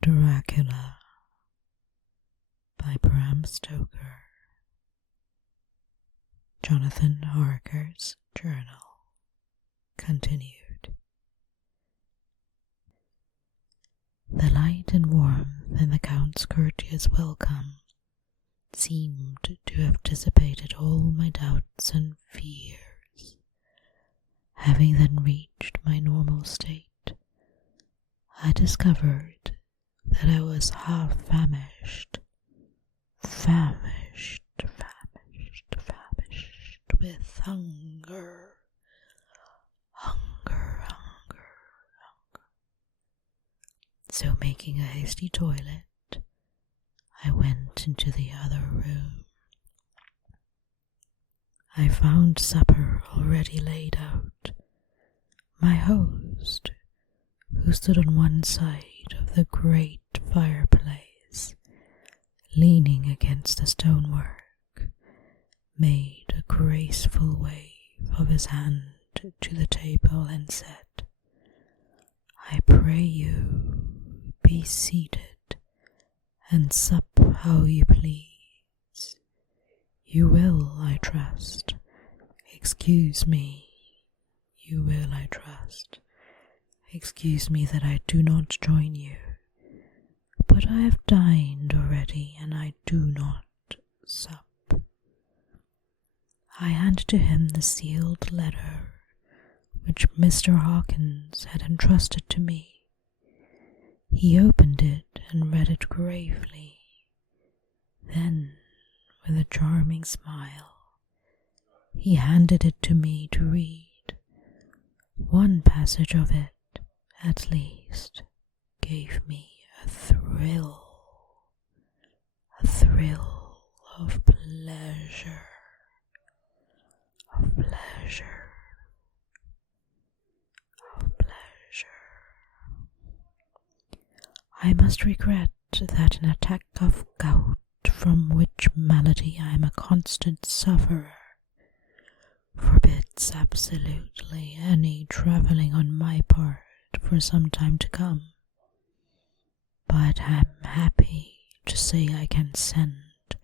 Dracula by Bram Stoker. Jonathan Harker's Journal. Continued. The light and warmth in the Count's courteous welcome seemed to have dissipated all my doubts and fears. Having then reached my normal state, I discovered that I was half famished with hunger. So making a hasty toilet, I went into the other room. I found supper already laid out. My host, who stood on one side of the great fireplace, leaning against the stonework, made a graceful wave of his hand to the table and said, "I pray you, be seated, and sup how you please. You will, I trust. Excuse me, you will, I trust. Excuse me that I do not join you, but I have dined already, and I do not sup." I handed to him the sealed letter which Mr. Hawkins had entrusted to me. He opened it and read it gravely. Then, with a charming smile, he handed it to me to read. One passage of it, at least, gave me a thrill of pleasure. I must regret that an attack of gout, from which malady I am a constant sufferer, forbids absolutely any travelling on my part for some time to come, but am happy to say I can send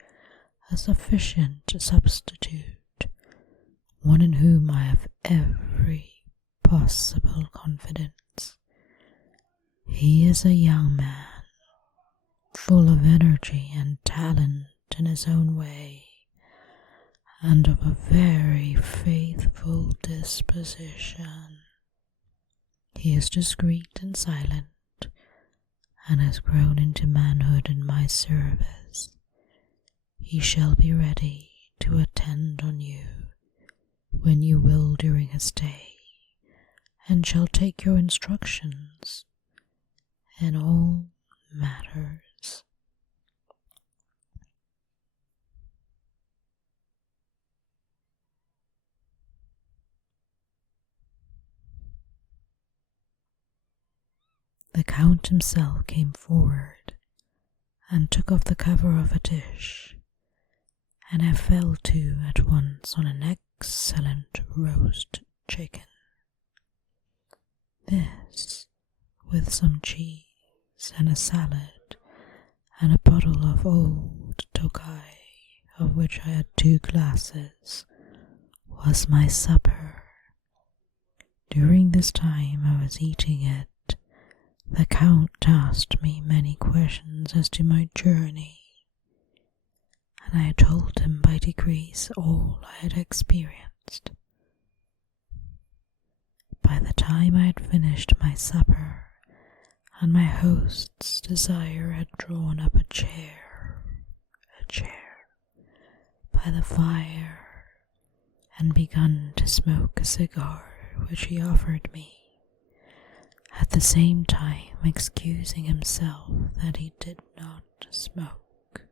a sufficient substitute, one in whom I have every possible confidence. He is a young man, full of energy and talent in his own way, and of a very faithful disposition. He is discreet and silent, and has grown into manhood in my service. He shall be ready to attend on you when you will during his stay, and shall take your instructions in all matters. The Count himself came forward and took off the cover of a dish, and I fell to at once on an excellent roast chicken. This, with some cheese and a salad and a bottle of old Tokai, of which I had 2 glasses, was my supper. During this time I was eating it, the Count asked me many questions as to my journey, and I told him by degrees all I had experienced. By the time I had finished my supper, and my host's desire had drawn up a chair by the fire, and begun to smoke a cigar which he offered me, at the same time excusing himself that he did not smoke,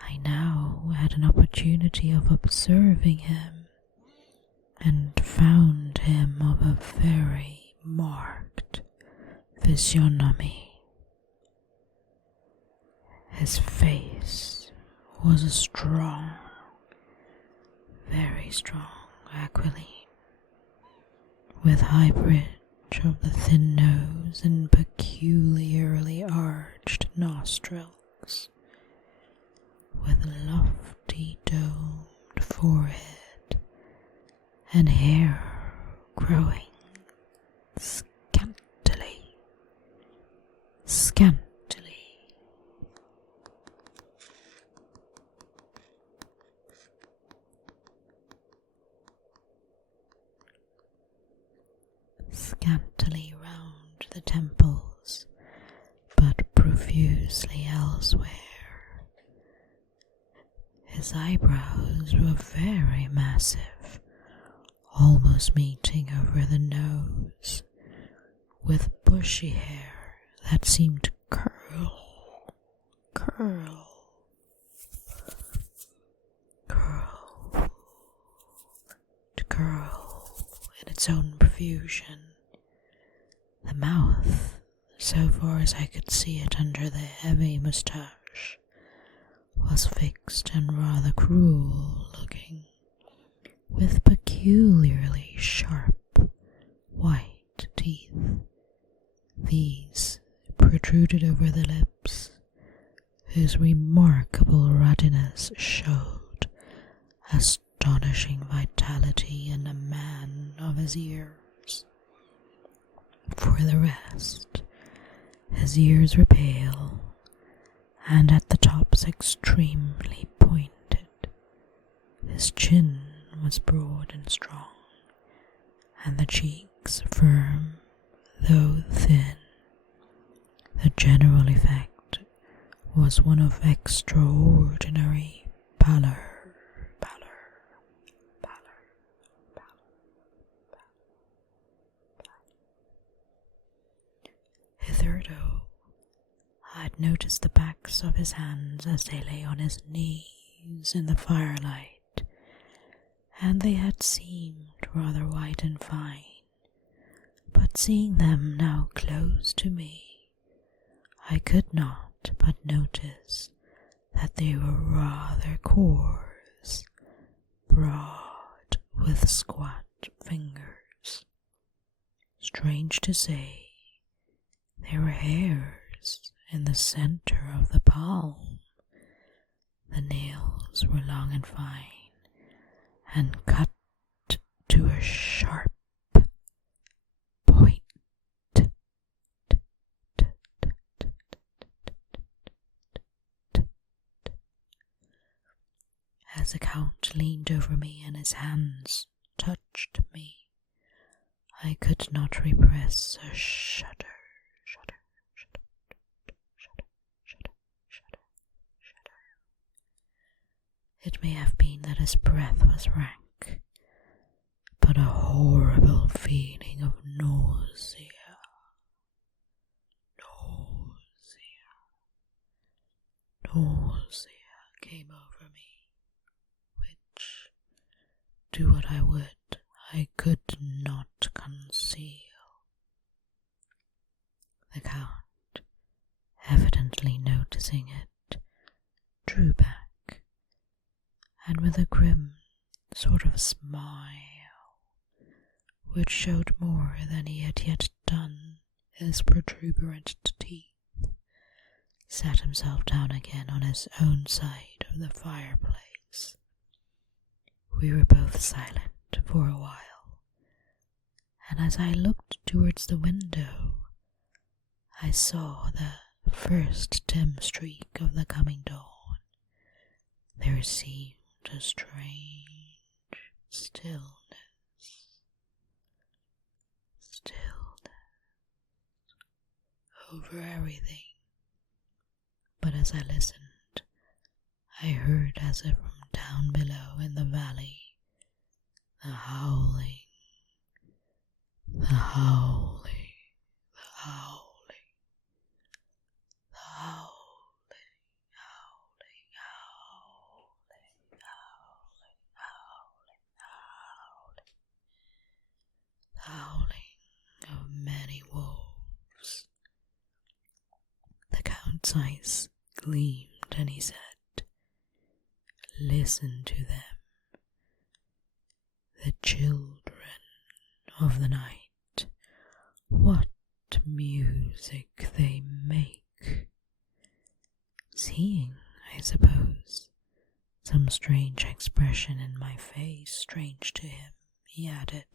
I now had an opportunity of observing him, and found him of a very marked physiognomy. His face was a strong, very strong aquiline, with high bridge of the thin nose and peculiarly nostrils, with lofty domed forehead and hair growing scantily. Scantily round the temples, but profusely elsewhere. His eyebrows were very massive, almost meeting over the nose, with bushy hair that seemed to curl in its own profusion. The mouth, so far as I could see it under the heavy moustache, was fixed and rather cruel looking, with peculiarly sharp white teeth. These protruded over the lips, whose remarkable ruddiness showed astonishing vitality in a man of his years. For the rest, his ears were pale, and at the tops extremely pointed. His chin was broad and strong, and the cheeks firm, though thin. The general effect was one of extraordinary pallor. Hitherto, I had noticed the backs of his hands as they lay on his knees in the firelight, and they had seemed rather white and fine, but seeing them now close to me, I could not but notice that they were rather coarse, broad, with squat fingers. Strange to say, there were hairs in the center of the palm. The nails were long and fine, and cut to a sharp point. As the Count leaned over me and his hands touched me, I could not repress a shudder. It may have been that his breath was rank, but a horrible feeling of nausea came over me, which, do what I would, I could not conceal. The Count, evidently noticing it, drew back, and with a grim sort of smile, which showed more than he had yet done his protuberant teeth, sat himself down again on his own side of the fireplace. We were both silent for a while, and as I looked towards the window, I saw the first dim streak of the coming dawn. There seemed a strange stillness over everything. But as I listened, I heard, as if from down below in the valley, the howling, of many wolves. The Count's eyes gleamed, and he said, "Listen to them, the children of the night. What music they make! some strange expression in my face, strange to him, he added,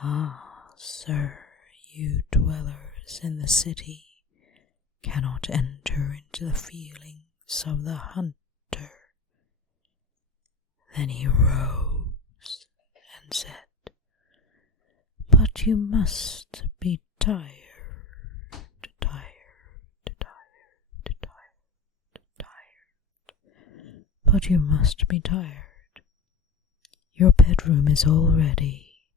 "Ah, sir, you dwellers in the city cannot enter into the feelings of the hunter." Then he rose and said, "But you must be tired. But you must be tired. Your bedroom is all ready,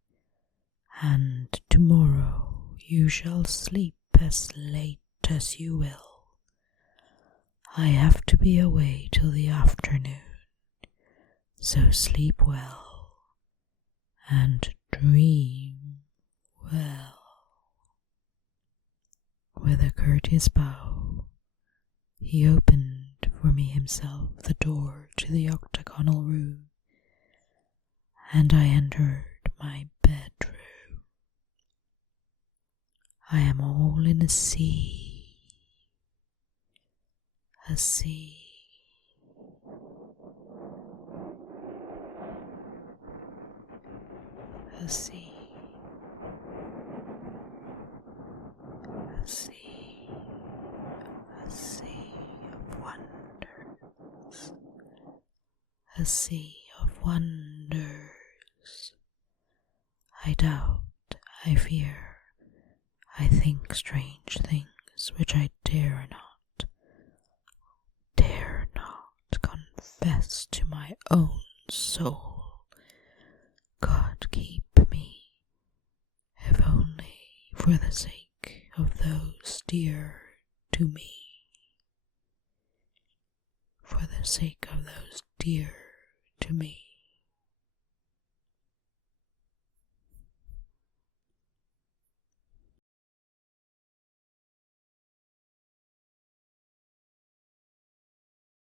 and tomorrow you shall sleep as late as you will. I have to be away till the afternoon, so sleep well and dream well." With a courteous bow, he opened for me himself the door to the octagonal room, and I entered my bedroom. I am all in a sea, a sea. A sea, a sea, a sea of wonders, a sea of wonders. I doubt, I fear, I think strange things which I dare not confess to my own soul. God keep me, if only for the sake of those dear to me. For the sake of those dear to me.